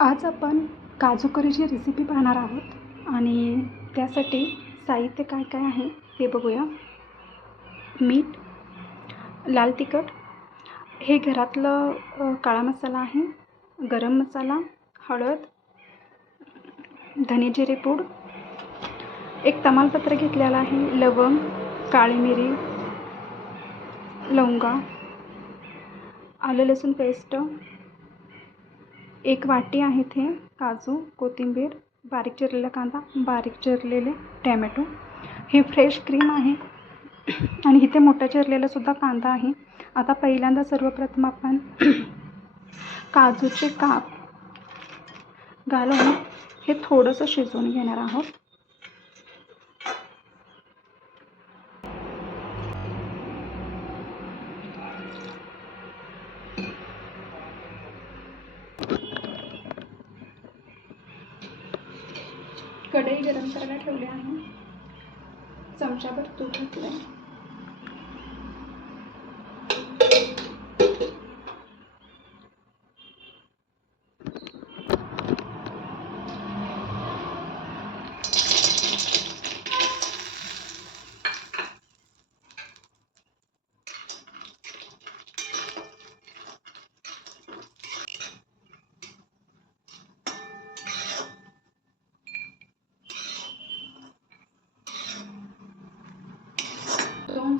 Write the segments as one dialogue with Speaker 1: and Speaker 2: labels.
Speaker 1: आज आपण काजू करीची रेसिपी पाहणार आहोत आणि त्यासाठी साहित्य काय काय आहे ते बघूया. मीठ लाल तिखट हे घरातलं काळा मसाला आहे गरम मसाला हळद धने जिरे पूड एक तमालपत्र घेतलेलं आहे लवंग काळी मिरी लवंगा आलं लसूण पेस्ट एक वाटी आहे इथे काजू कोथिंबीर बारीक चिरलेला कांदा बारीक चिरलेले टॅमॅटो. हे फ्रेश क्रीम आहे. आणि इथे मोठा चिरलेलासुद्धा कांदा आहे. आता पहिल्यांदा सर्वप्रथम आपण काजूचे काप घालून हे थोडंसं शिजवून घेणार आहोत. कढई गरम करायला ठेवली आहे चमचाभर तूप घातलं आहे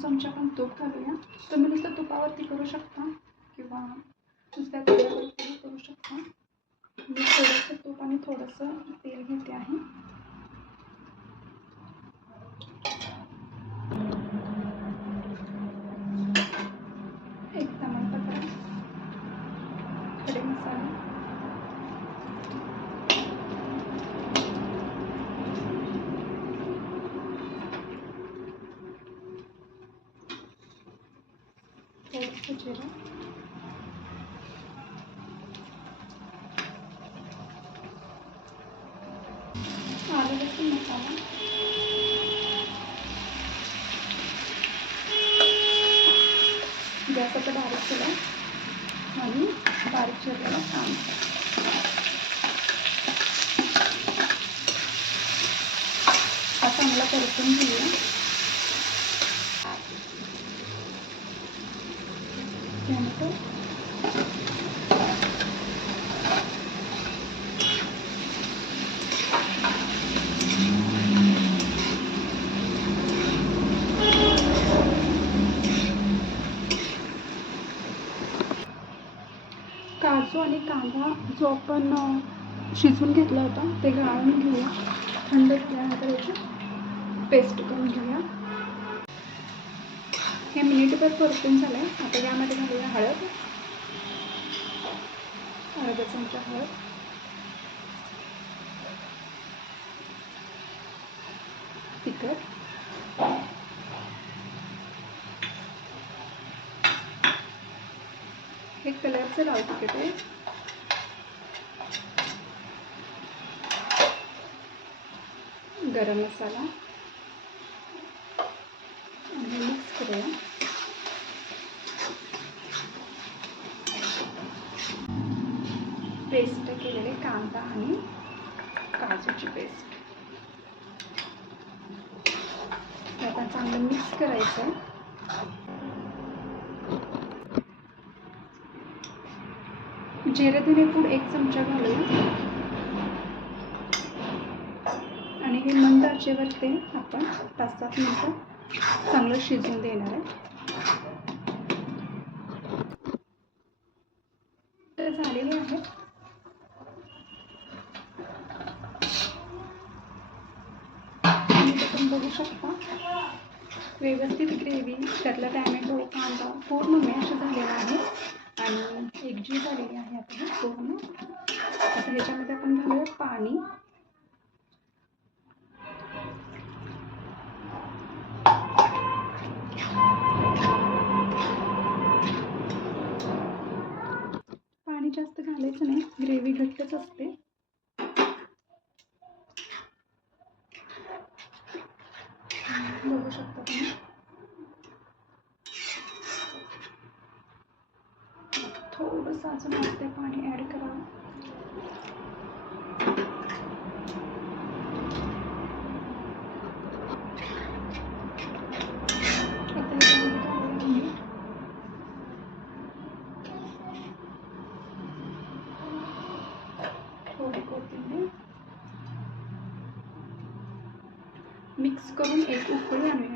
Speaker 1: चमचे पण तूप घालूया तुम्ही नुसतं तुपावरती करू शकता किंवा नुसत्या तेलावरती करू शकता. मी थोडंसं तूप आणि थोडंसं तेल घेते आहे एक तमालपत्र खडे मसाले थोडंसं जिरं आलं लसूण मसाला गॅसाचा बारीक केला आणि बारीक चिरलेला कांदा हा चांगला परतून घेऊया टोमॅटो काजू आणि कांदा जो आपण शिजवून घेतला होता ते गाळून घेऊया. थंड केल्यानंतर याची पेस्ट करून घेऊया. हे मिनिटभर परतून झालं आहे आता यामध्ये घालूया हळद. अर्धा चमचा हळद. तिखट. हे कलरचं लाल तिखट आहे. गरम मसाला आणि मिक्स करूया पेस्ट केलेले कांदा आणि काजूची पेस्ट. हे आता चांगलं मिक्स करायचं आहे जिरे धने पूड एक चमचा घालूया. आणि हे मंद आचेवर ते आपण पाच सात मिनटं चांगलं शिजवून देणार आहे. तर झालेले आहेत तुम्ही ते पण बघू शकता. व्यवस्थित ग्रेव्ही त्यातला टॅमॅटो कांदा पूर्ण मॅश झालेला आहे. आणि एक जी झालेली आहे आपली पूर्ण. आता ह्याच्यामध्ये आपण घालूया पाणी. पाणी जास्त घालायचं नाही ग्रेव्ही घट्टच असते. साजनात ते पाणी ॲड करा मिक्स करून एक उकळी आणूया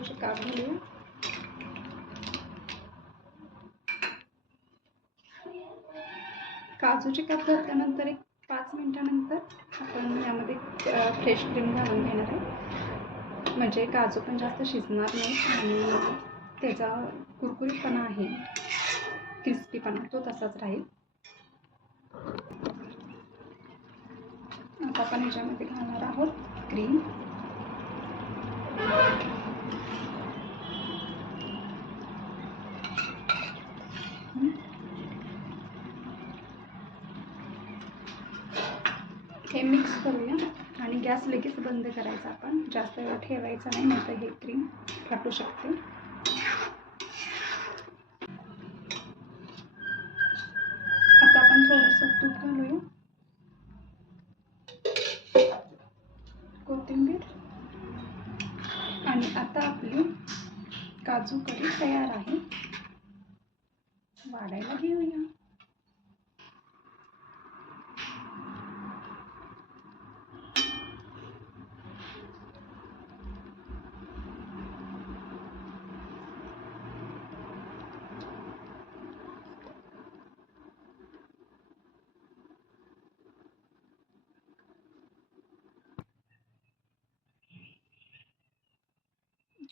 Speaker 1: याला काजूचे काप घालूया काजूचे काप घातल्यानंतर एक पाच मिनिटानंतर आपण यामध्ये फ्रेश क्रीम घालून घेणार आहे. म्हणजे काजू पण जास्त शिजणार नाही आणि त्याचा कुरकुरीतपणा आहे. क्रिस्पीपणा तो तसाच राहील. आता आपण ह्याच्यामध्ये घालणार आहोत क्रीम हे मिक्स करूया. आणि गॅस लगेच बंद करायचा आपण. जास्त वेळ ठेवायचा नाही नाही तर हे क्रीम फाटू शकते. आता आपण थोडंसं तूप घालूया. कोथिंबीर. आणि आता आपली काजू कढी तयार आहे. वाढायला घेऊया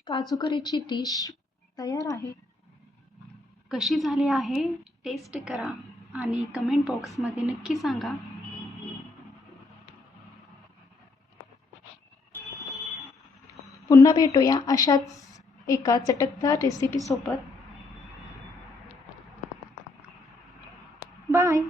Speaker 1: काजूकरीची डिश तयार आहे. कशी झाली आहे? टेस्ट करा आणि कमेंट बॉक्समध्ये नक्की सांगा. पुन्हा भेटूया अशाच एका चटकदार रेसिपीसोबत बाय